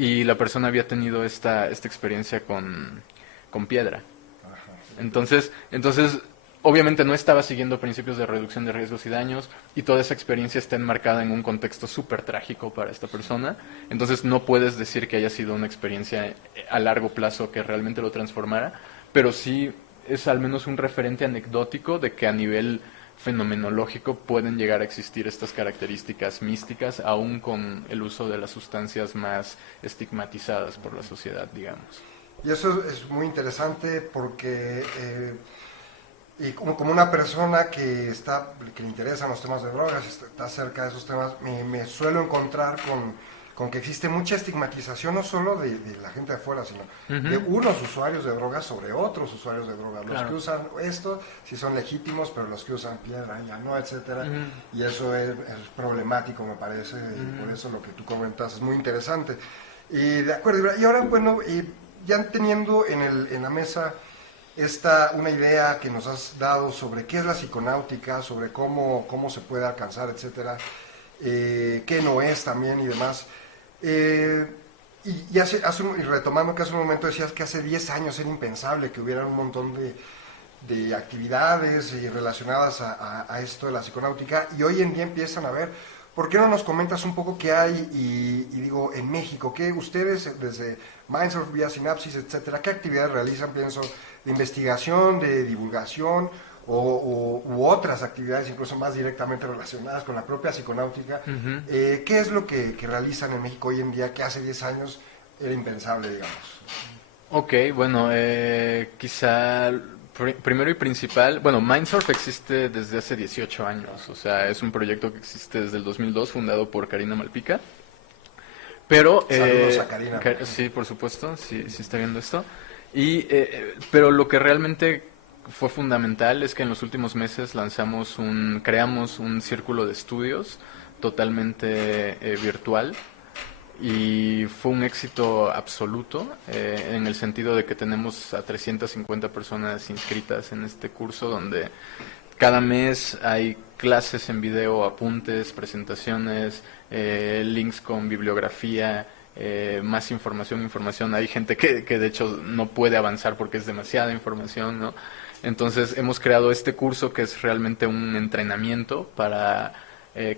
y la persona había tenido esta experiencia con piedra. Entonces, obviamente no estaba siguiendo principios de reducción de riesgos y daños y toda esa experiencia está enmarcada en un contexto súper trágico para esta persona. Entonces no puedes decir que haya sido una experiencia a largo plazo que realmente lo transformara, pero sí es al menos un referente anecdótico de que a nivel fenomenológico pueden llegar a existir estas características místicas aún con el uso de las sustancias más estigmatizadas por la sociedad, digamos. Y eso es muy interesante porque y como una persona que le interesan los temas de drogas, está cerca de esos temas, me suelo encontrar con que existe mucha estigmatización no solo de la gente de afuera, sino de unos usuarios de drogas sobre otros usuarios de drogas. Los que usan esto sí son legítimos, pero los que usan piedra ya no, etcétera. Y eso es problemático, me parece, y por eso lo que tú comentas es muy interesante. Y de acuerdo, y ahora, bueno, ya teniendo en la mesa una idea que nos has dado sobre qué es la psiconáutica, sobre cómo se puede alcanzar, etcétera, qué no es también y demás. Y retomando que hace un momento decías que hace 10 años era impensable que hubiera un montón de actividades relacionadas a esto de la psiconáutica, y hoy en día empiezan a ver. ¿Por qué no nos comentas un poco qué hay y digo, en México, qué ustedes desde Mindsurf, vía Sinapsis, etcétera, qué actividades realizan, pienso, de investigación, de divulgación u otras actividades incluso más directamente relacionadas con la propia psiconáutica? ¿Qué es lo que realizan en México hoy en día que hace 10 años era impensable, digamos? Ok, bueno, quizá primero y principal, bueno, Mindsurf existe desde hace 18 años, o sea, es un proyecto que existe desde el 2002, fundado por Karina Malpica. Pero, saludos a Karina. Sí, por supuesto, sí está viendo esto. Pero lo que realmente fue fundamental es que en los últimos meses creamos un círculo de estudios totalmente virtual, y fue un éxito absoluto en el sentido de que tenemos a 350 personas inscritas en este curso, donde cada mes hay clases en video, apuntes, presentaciones, links con bibliografía, más información. Hay gente que de hecho no puede avanzar porque es demasiada información, ¿no? Entonces hemos creado este curso que es realmente un entrenamiento para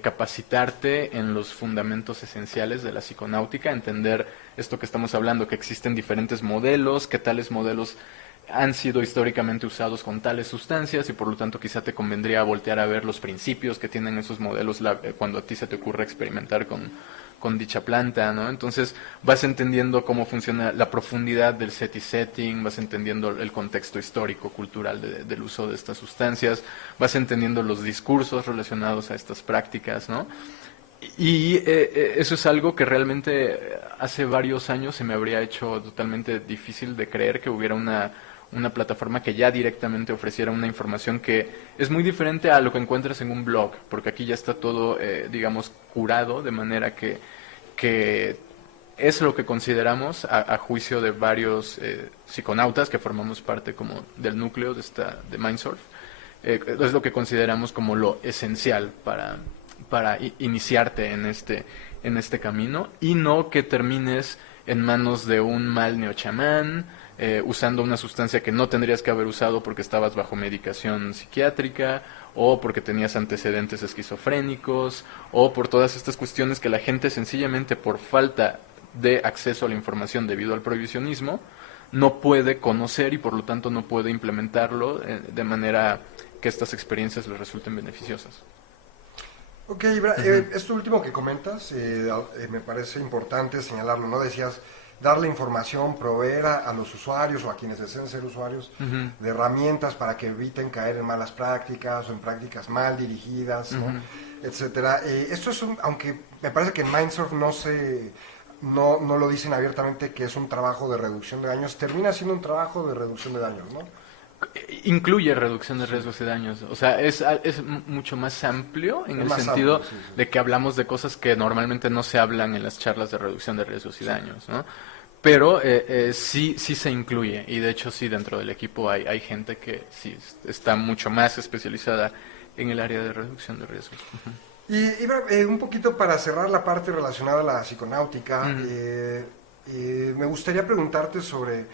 capacitarte en los fundamentos esenciales de la psiconáutica, entender esto que estamos hablando, que existen diferentes modelos, que tales modelos han sido históricamente usados con tales sustancias y por lo tanto quizá te convendría voltear a ver los principios que tienen esos modelos cuando a ti se te ocurre experimentar con dicha planta, ¿no? Entonces vas entendiendo cómo funciona la profundidad del set y setting, vas entendiendo el contexto histórico, cultural del uso de estas sustancias, vas entendiendo los discursos relacionados a estas prácticas, ¿no? Y eso es algo que realmente hace varios años se me habría hecho totalmente difícil de creer que hubiera una plataforma que ya directamente ofreciera una información que es muy diferente a lo que encuentras en un blog, porque aquí ya está todo, digamos, curado, de manera que es lo que consideramos, a juicio de varios psiconautas que formamos parte como del núcleo de Mindsurf, es lo que consideramos como lo esencial para iniciarte en este camino, y no que termines en manos de un mal neochamán, usando una sustancia que no tendrías que haber usado porque estabas bajo medicación psiquiátrica, o porque tenías antecedentes esquizofrénicos, o por todas estas cuestiones que la gente sencillamente por falta de acceso a la información debido al prohibicionismo no puede conocer y por lo tanto no puede implementarlo de manera que estas experiencias les resulten beneficiosas. Ok, esto último que comentas me parece importante señalarlo, ¿no? Decías darle información, proveer a los usuarios o a quienes deseen ser usuarios de herramientas para que eviten caer en malas prácticas o en prácticas mal dirigidas, ¿no? Etcétera. Esto es aunque me parece que en Mindsurf no lo dicen abiertamente que es un trabajo de reducción de daños, termina siendo un trabajo de reducción de daños, ¿no? Incluye reducción de riesgos y daños, o sea, es mucho más amplio en el sentido de que hablamos de cosas que normalmente no se hablan en las charlas de reducción de riesgos y daños, ¿no? Pero sí se incluye, y de hecho sí, dentro del equipo hay gente que sí está mucho más especializada en el área de reducción de riesgos. Y un poquito para cerrar la parte relacionada a la psiconáutica, Me gustaría preguntarte sobre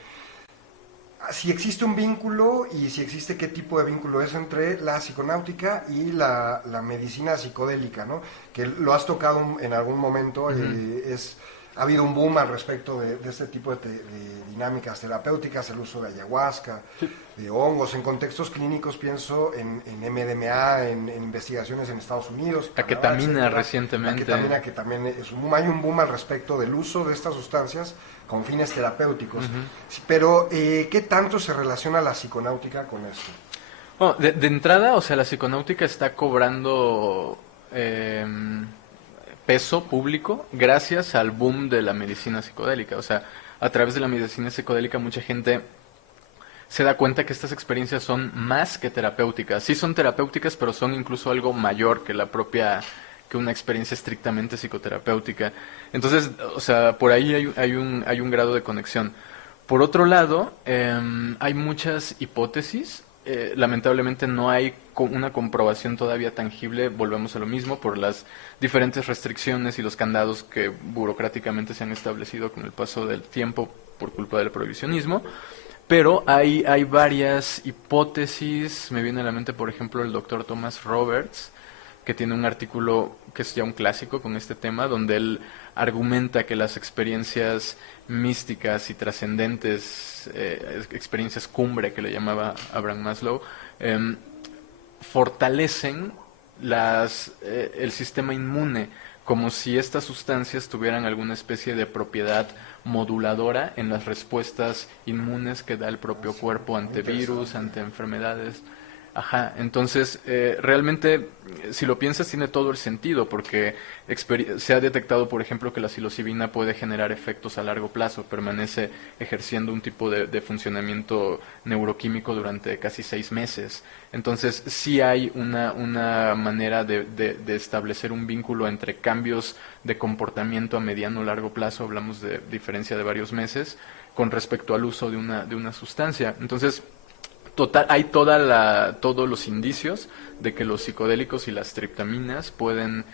si existe un vínculo y si existe qué tipo de vínculo es entre la psiconáutica y la medicina psicodélica, ¿no? Que lo has tocado en algún momento, ha habido un boom al respecto de este tipo de dinámicas terapéuticas, el uso de ayahuasca, de hongos, en contextos clínicos pienso en MDMA, en investigaciones en Estados Unidos, La Canadá, ketamina etcétera. recientemente. La ketamina, que también es un boom, hay un boom al respecto del uso de estas sustancias con fines terapéuticos. Sí, pero, ¿qué tanto se relaciona la psiconáutica con esto? Bueno, de entrada, o sea, la psiconáutica está cobrando peso público gracias al boom de la medicina psicodélica. O sea, a través de la medicina psicodélica mucha gente se da cuenta que estas experiencias son más que terapéuticas. Sí son terapéuticas, pero son incluso algo mayor que la propia, que una experiencia estrictamente psicoterapéutica. Entonces, o sea, por ahí hay un grado de conexión. Por otro lado, hay muchas hipótesis. Lamentablemente no hay una comprobación todavía tangible, volvemos a lo mismo, por las diferentes restricciones y los candados que burocráticamente se han establecido con el paso del tiempo por culpa del prohibicionismo. Pero hay varias hipótesis, me viene a la mente por ejemplo el doctor Thomas Roberts, que tiene un artículo que es ya un clásico con este tema, donde él argumenta que las experiencias místicas y trascendentes, experiencias cumbre que le llamaba Abraham Maslow, fortalecen el sistema inmune, como si estas sustancias tuvieran alguna especie de propiedad moduladora en las respuestas inmunes que da el propio cuerpo ante virus, ante enfermedades. Ajá, entonces realmente si lo piensas tiene todo el sentido porque se ha detectado por ejemplo que la psilocibina puede generar efectos a largo plazo, permanece ejerciendo un tipo de funcionamiento neuroquímico durante casi 6 meses. Entonces sí hay una manera de establecer un vínculo entre cambios de comportamiento a mediano o largo plazo, hablamos de diferencia de varios meses, con respecto al uso de una sustancia. Entonces total, hay todos los indicios de que los psicodélicos y las triptaminas pueden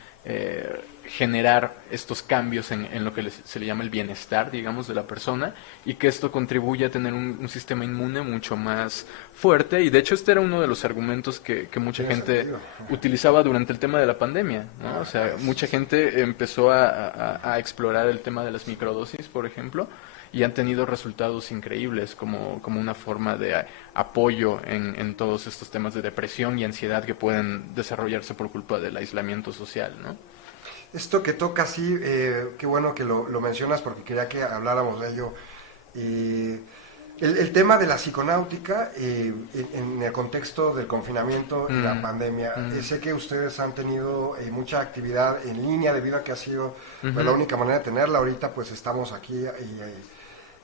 generar estos cambios en lo que se le llama el bienestar, digamos, de la persona y que esto contribuye a tener un sistema inmune mucho más fuerte. Y de hecho este era uno de los argumentos que mucha gente utilizaba durante el tema de la pandemia, ¿no? O sea, mucha gente empezó a explorar el tema de las microdosis, por ejemplo, y han tenido resultados increíbles como una forma de apoyo en todos estos temas de depresión y ansiedad que pueden desarrollarse por culpa del aislamiento social, ¿no? Esto que toca, sí, qué bueno que lo mencionas porque quería que habláramos de ello. El tema de la psiconáutica en el contexto del confinamiento y la pandemia, sé que ustedes han tenido mucha actividad en línea debido a que ha sido pues, la única manera de tenerla. Ahorita pues estamos aquí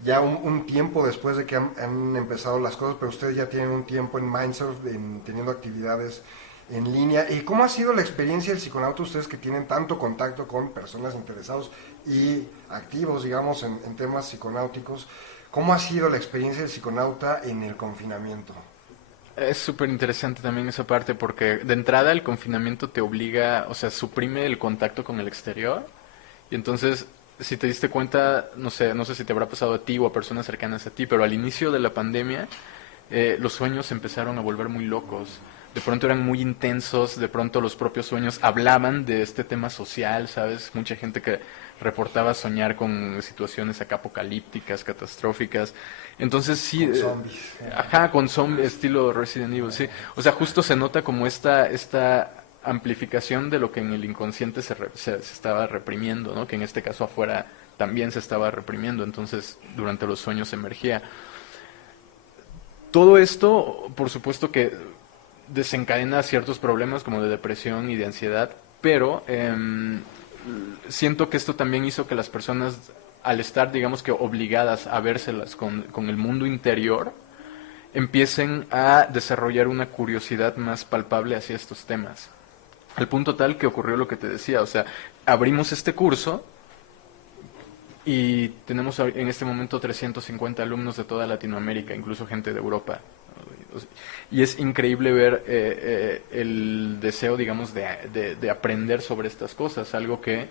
ya un tiempo después de que han empezado las cosas, pero ustedes ya tienen un tiempo en Mindsurf teniendo actividades en línea. ¿Y cómo ha sido la experiencia del psiconauta, ustedes que tienen tanto contacto con personas interesados y activos, digamos, en temas psiconáuticos? ¿Cómo ha sido la experiencia del psiconauta en el confinamiento? Es súper interesante también esa parte porque de entrada el confinamiento te obliga, o sea, suprime el contacto con el exterior y entonces si te diste cuenta, no sé si te habrá pasado a ti o a personas cercanas a ti, pero al inicio de la pandemia los sueños empezaron a volver muy locos. De pronto eran muy intensos, de pronto los propios sueños hablaban de este tema social, ¿sabes? Mucha gente que reportaba soñar con situaciones acá apocalípticas, catastróficas. Entonces sí, Con zombies. ajá, con zombies, estilo Resident Evil, sí. O sea, justo se nota como esta amplificación de lo que en el inconsciente se estaba reprimiendo, ¿no? Que en este caso afuera también se estaba reprimiendo, entonces durante los sueños emergía. Todo esto, por supuesto que desencadena ciertos problemas como de depresión y de ansiedad, pero siento que esto también hizo que las personas, al estar, digamos que obligadas a vérselas con el mundo interior, empiecen a desarrollar una curiosidad más palpable hacia estos temas. Al punto tal que ocurrió lo que te decía, o sea, abrimos este curso y tenemos en este momento 350 alumnos de toda Latinoamérica, incluso gente de Europa. Y es increíble ver el deseo, digamos, de aprender sobre estas cosas, algo que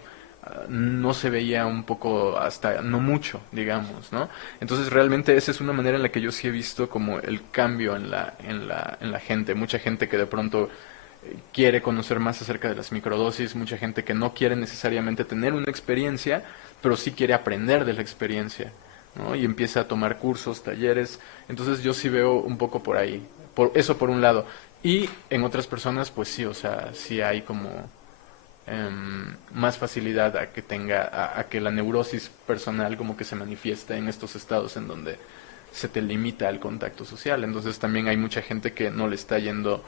no se veía un poco, hasta no mucho, digamos, ¿no? Entonces realmente esa es una manera en la que yo sí he visto como el cambio en la gente. Mucha gente que de pronto quiere conocer más acerca de las microdosis, mucha gente que no quiere necesariamente tener una experiencia, pero sí quiere aprender de la experiencia, ¿no? Y empieza a tomar cursos, talleres. Entonces yo sí veo un poco por ahí, eso por un lado. Y en otras personas, pues sí, o sea, sí hay como más facilidad a que a que la neurosis personal como que se manifiesta en estos estados en donde se te limita el contacto social. Entonces también hay mucha gente que no le está yendo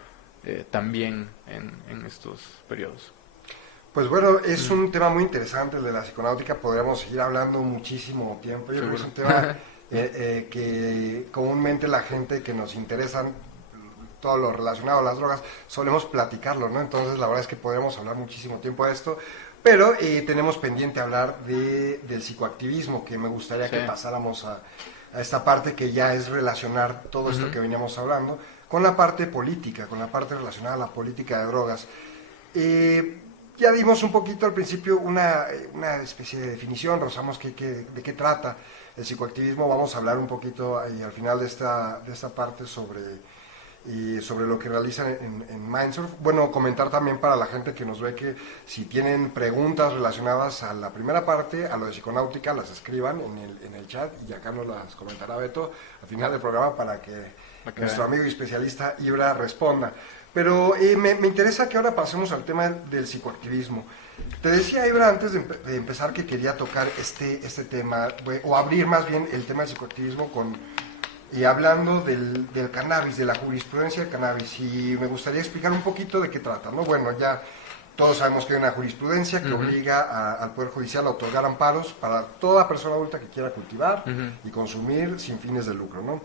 tan bien en estos periodos. Pues bueno, es un tema muy interesante el de la psiconáutica, podríamos seguir hablando muchísimo tiempo. Yo creo que es un tema que comúnmente la gente que nos interesan todo lo relacionado a las drogas solemos platicarlo, ¿no? Entonces la verdad es que podríamos hablar muchísimo tiempo de esto, pero tenemos pendiente hablar del psicoactivismo, que me gustaría que pasáramos a esta parte que ya es relacionar todo esto que veníamos hablando con la parte política, con la parte relacionada a la política de drogas. Ya dimos un poquito al principio una especie de definición, rozamos de qué trata el psicoactivismo. Vamos a hablar un poquito y al final de esta parte sobre lo que realizan en Mindsurf. Bueno, comentar también para la gente que nos ve que si tienen preguntas relacionadas a la primera parte, a lo de psiconáutica, las escriban en el chat y acá nos las comentará Beto al final del programa para que nuestro amigo y especialista Ibra responda. Pero me interesa que ahora pasemos al tema del psicoactivismo. Te decía, Ibra, antes de empezar que quería tocar este tema, o abrir más bien el tema del psicoactivismo y hablando del cannabis, de la jurisprudencia del cannabis, y me gustaría explicar un poquito de qué trata, ¿no? Bueno, ya todos sabemos que hay una jurisprudencia que obliga al Poder Judicial a otorgar amparos para toda persona adulta que quiera cultivar y consumir sin fines de lucro, ¿no?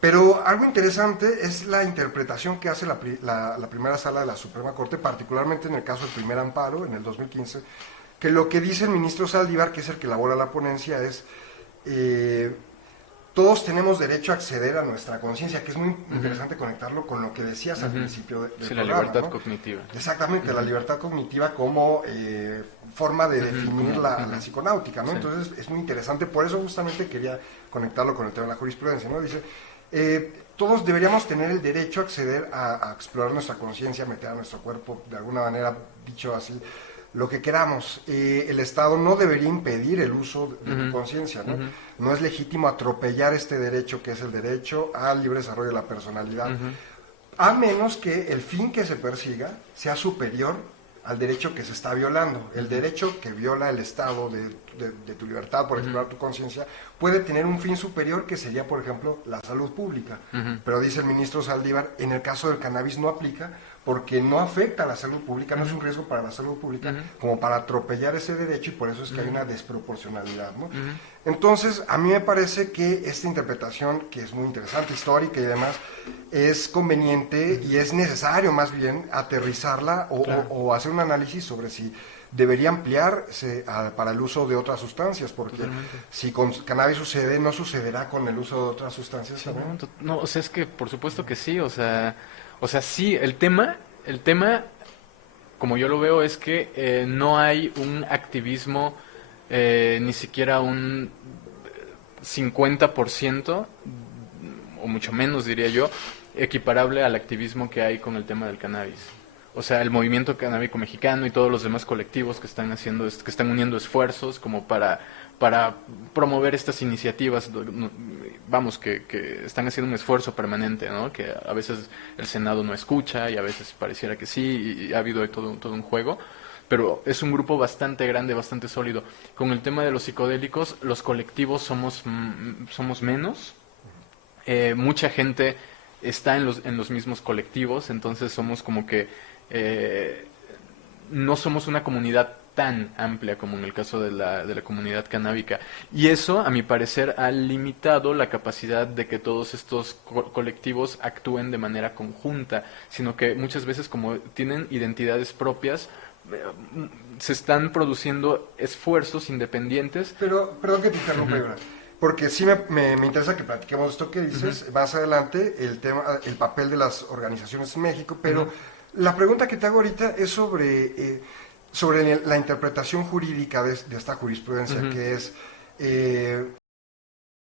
Pero algo interesante es la interpretación que hace la primera sala de la Suprema Corte, particularmente en el caso del primer amparo, en el 2015, que lo que dice el ministro Saldívar, que es el que elabora la ponencia, es todos tenemos derecho a acceder a nuestra conciencia, que es muy interesante conectarlo con lo que decías al principio del programa, la libertad, ¿no? Cognitiva. Exactamente, la libertad cognitiva como forma de definir la psiconáutica, ¿no? Sí. Entonces es muy interesante, por eso justamente quería conectarlo con el tema de la jurisprudencia, ¿no? Dice, todos deberíamos tener el derecho a acceder a explorar nuestra conciencia, meter a nuestro cuerpo, de alguna manera, dicho así, lo que queramos. El Estado no debería impedir el uso de tu conciencia, ¿no? No es legítimo atropellar este derecho, que es el derecho al libre desarrollo de la personalidad, a menos que el fin que se persiga sea superior al derecho que se está violando. El derecho que viola el Estado de tu libertad por explorar tu conciencia puede tener un fin superior, que sería, por ejemplo, la salud pública. Pero dice el ministro Saldívar, en el caso del cannabis no aplica, porque no afecta a la salud pública, no es un riesgo para la salud pública, como para atropellar ese derecho, y por eso es que hay una desproporcionalidad, ¿no? Entonces, a mí me parece que esta interpretación, que es muy interesante, histórica y demás, es conveniente y es necesario más bien aterrizarla o hacer un análisis sobre si debería ampliarse para el uso de otras sustancias, porque si con cannabis sucede, no sucederá con el uso de otras sustancias también. No, o sea, es que por supuesto que sí, o sea, sí, el tema, como yo lo veo, es que no hay un activismo, ni siquiera un 50%, o mucho menos diría yo, equiparable al activismo que hay con el tema del cannabis. O sea, el movimiento canábico mexicano y todos los demás colectivos que están uniendo esfuerzos como para promover estas iniciativas, vamos, que están haciendo un esfuerzo permanente, ¿no? Que a veces el Senado no escucha y a veces pareciera que sí, y ha habido todo un juego, pero es un grupo bastante grande, bastante sólido. Con el tema de los psicodélicos, los colectivos somos menos, mucha gente está en los mismos colectivos, entonces somos como que no somos una comunidad tan amplia como en el caso de la comunidad canábica, y eso, a mi parecer, ha limitado la capacidad de que todos estos colectivos actúen de manera conjunta, sino que muchas veces, como tienen identidades propias, se están produciendo esfuerzos independientes. Pero, perdón que te interrumpa, Ibra, porque sí me interesa que platiquemos esto que dices más adelante, el papel de las organizaciones en México, pero la pregunta que te hago ahorita es sobre sobre la interpretación jurídica de esta jurisprudencia, que es